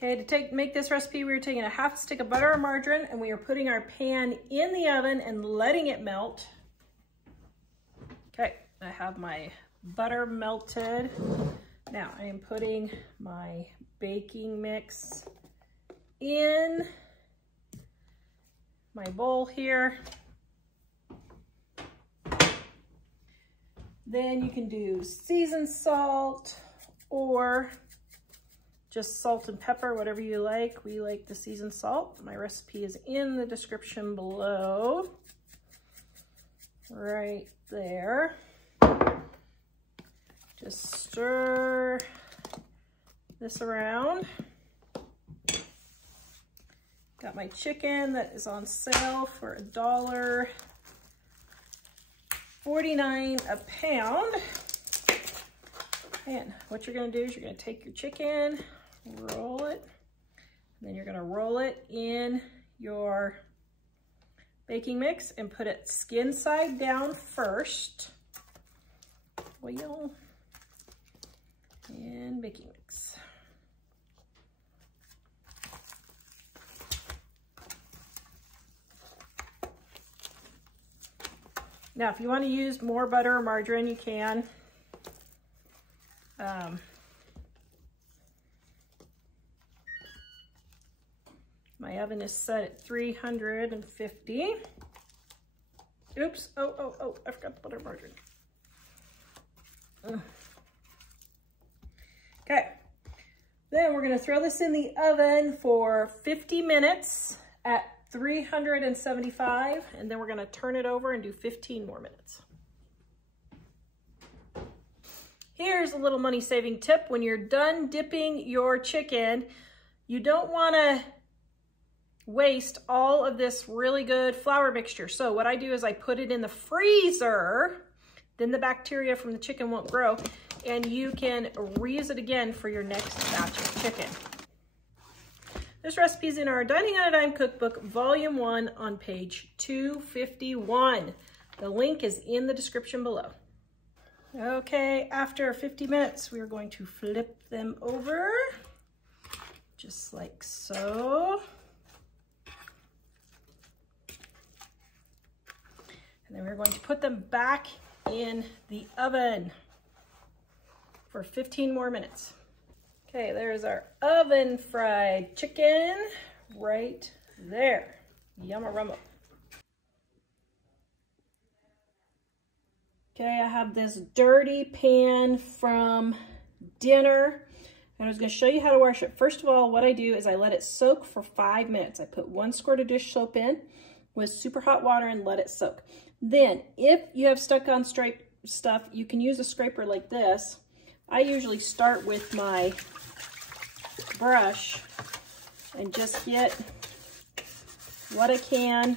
Okay, to make this recipe, we're taking a half stick of butter or margarine and we are putting our pan in the oven and letting it melt. Okay, I have my butter melted. Now I am putting my baking mix in my bowl here. Then you can do seasoned salt or just salt and pepper, whatever you like. We like the seasoned salt. My recipe is in the description below. Right there. Just stir this around. Got my chicken that is on sale for $1.49 a pound. And what you're gonna do is you're gonna take your chicken, roll it, and then you're gonna roll it in your baking mix and put it skin side down first. Oil and baking mix. Now, if you want to use more butter or margarine, you can. My oven is set at 350. Oops, oh, I forgot the butter margarine. Okay, then we're gonna throw this in the oven for 50 minutes at 375, and then we're gonna turn it over and do 15 more minutes. Here's a little money saving tip. When you're done dipping your chicken, you don't wanna waste all of this really good flour mixture. So what I do is I put it in the freezer, then the bacteria from the chicken won't grow, and you can reuse it again for your next batch of chicken. This recipe is in our Dining on a Dime cookbook, volume 1 on page 251. The link is in the description below. Okay, after 50 minutes, we are going to flip them over, just like so. And then we're going to put them back in the oven for 15 more minutes. Okay, there's our oven fried chicken right there. Yum-a-rumma. Okay, I have this dirty pan from dinner, and I was going to show you how to wash it. First of all, what I do is I let it soak for 5 minutes. I put 1 squirt of dish soap in with super hot water and let it soak. Then, if you have stuck-on stripe stuff, you can use a scraper like this. I usually start with my brush and just get what I can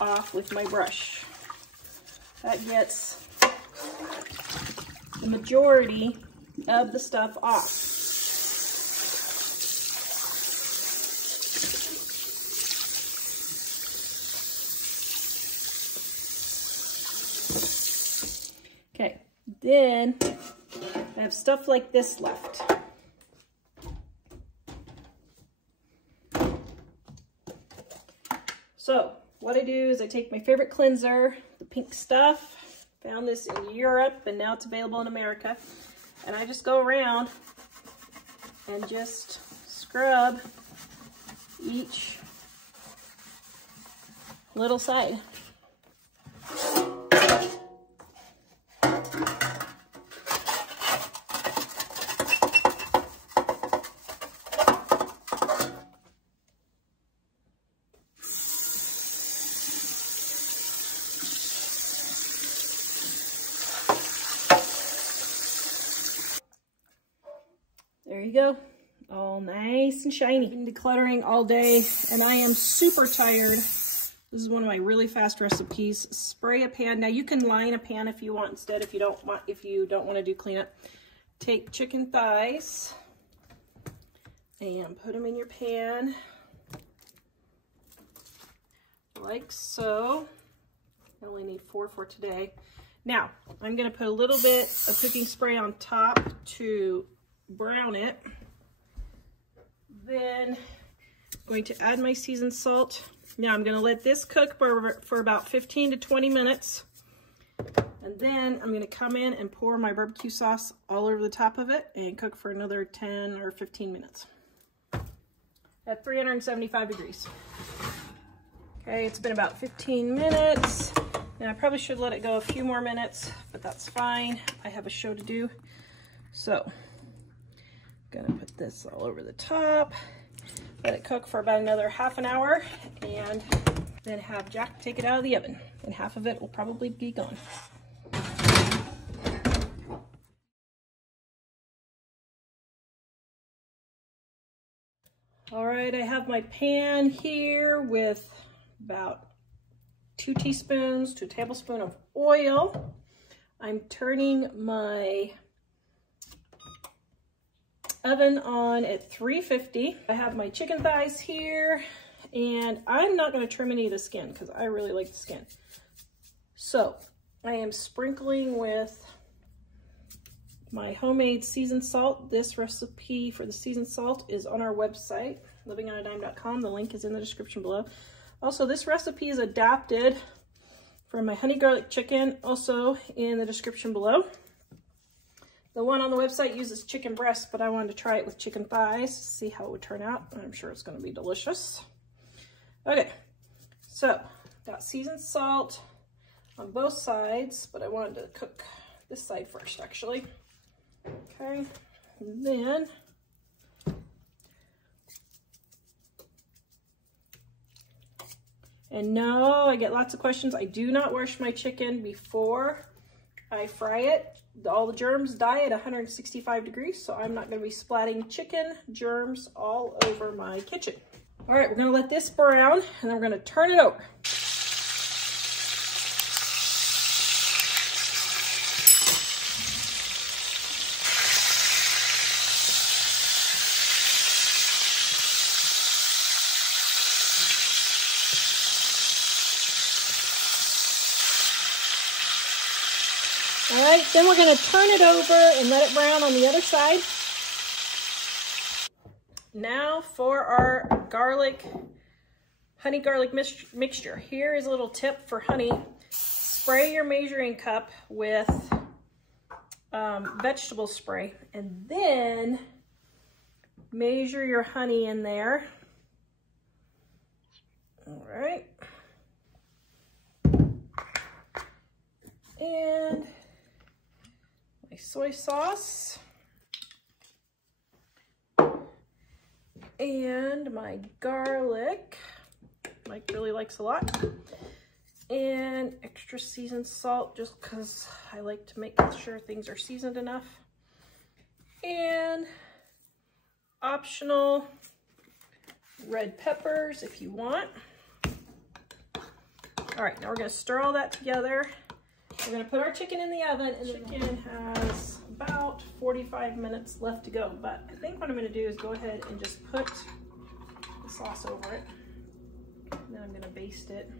off with my brush. That gets the majority of the stuff off. Okay, then I have stuff like this left. So what I do is I take my favorite cleanser, the pink stuff, found this in Europe and now it's available in America, and I just go around and just scrub each little side. There you go, all nice and shiny. I've been decluttering all day and I am super tired. This is one of my really fast recipes. Spray a pan. Now you can line a pan if you want instead, if you don't want to do cleanup. Take chicken thighs and put them in your pan like so. I only need 4 for today. Now I'm going to put a little bit of cooking spray on top to brown it. Then I'm going to add my seasoned salt. Now I'm going to let this cook for about 15 to 20 minutes. And then I'm going to come in and pour my barbecue sauce all over the top of it and cook for another 10 or 15 minutes at 375 degrees. Okay, it's been about 15 minutes. Now I probably should let it go a few more minutes, but that's fine. I have a show to do. So I'm gonna put this all over the top, let it cook for about another half an hour, and then have Jack take it out of the oven, and half of it will probably be gone. All right, I have my pan here with about 2 teaspoons to a tablespoon of oil. I'm turning my oven on at 350. I have my chicken thighs here, and I'm not going to trim any of the skin because I really like the skin. So I am sprinkling with my homemade seasoned salt. This recipe for the seasoned salt is on our website, livingonadime.com. The link is in the description below. Also, this recipe is adapted from my honey garlic chicken, also in the description below. The one on the website uses chicken breast, but I wanted to try it with chicken thighs to see how it would turn out. I'm sure it's going to be delicious. Okay, so got seasoned salt on both sides, but I wanted to cook this side first, actually. Okay, and then no, I get lots of questions. I do not wash my chicken before I fry it. All the germs die at 165 degrees, so I'm not going to be splatting chicken germs all over my kitchen. All right, we're going to let this brown, and then we're going to turn it over. All right, then we're going to turn it over and let it brown on the other side. Now for our honey garlic mixture. Here is a little tip for honey. Spray your measuring cup with vegetable spray, and then measure your honey in there. All right. And my soy sauce, and my garlic, Mike really likes a lot, and extra seasoned salt just because I like to make sure things are seasoned enough, and optional red peppers if you want. All right, now we're going to stir all that together. We're going to put our chicken in the oven, and the chicken has about 45 minutes left to go. But I think what I'm going to do is go ahead and just put the sauce over it. And then I'm going to baste it.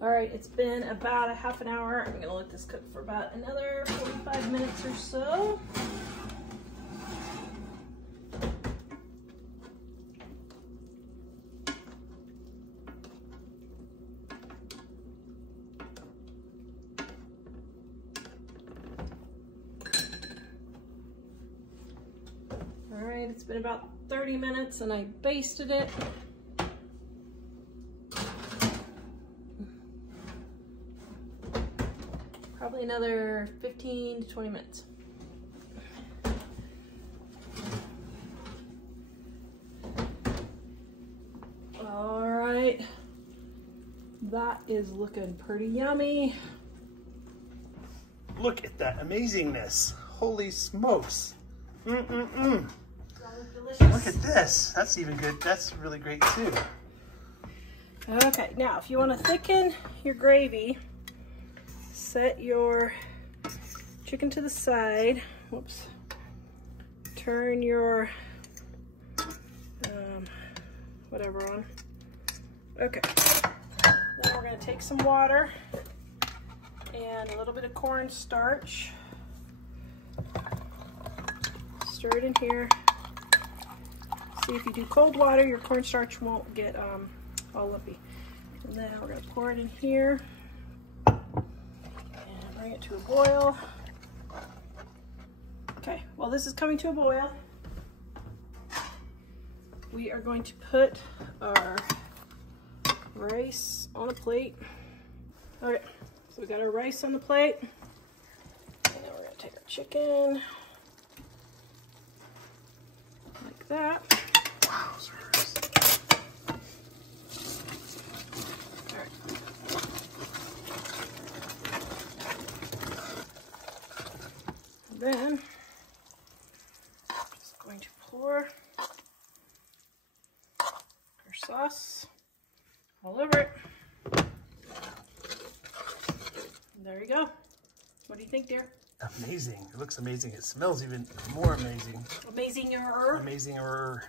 All right, it's been about a half an hour. I'm going to let this cook for about another 45 minutes or so. It's been about 30 minutes and I basted it. Probably another 15 to 20 minutes. All right, that is looking pretty yummy. Look at that amazingness. Holy smokes. Look at this. That's even good. That's really great too. Okay, now if you want to thicken your gravy, set your chicken to the side. Whoops. Turn your whatever on. Okay. Then we're going to take some water and a little bit of cornstarch. Stir it in here. See, if you do cold water, your cornstarch won't get all lumpy. And then we're going to pour it in here and bring it to a boil. Okay, while this is coming to a boil, we are going to put our rice on a plate. Okay, so we got our rice on the plate. And then we're going to take our chicken like that. Wow, All right. And then I'm just going to pour our sauce all over it. There you go. What do you think, dear? amazing. It looks amazing. It smells even more amazing. Amazinger. Amazinger.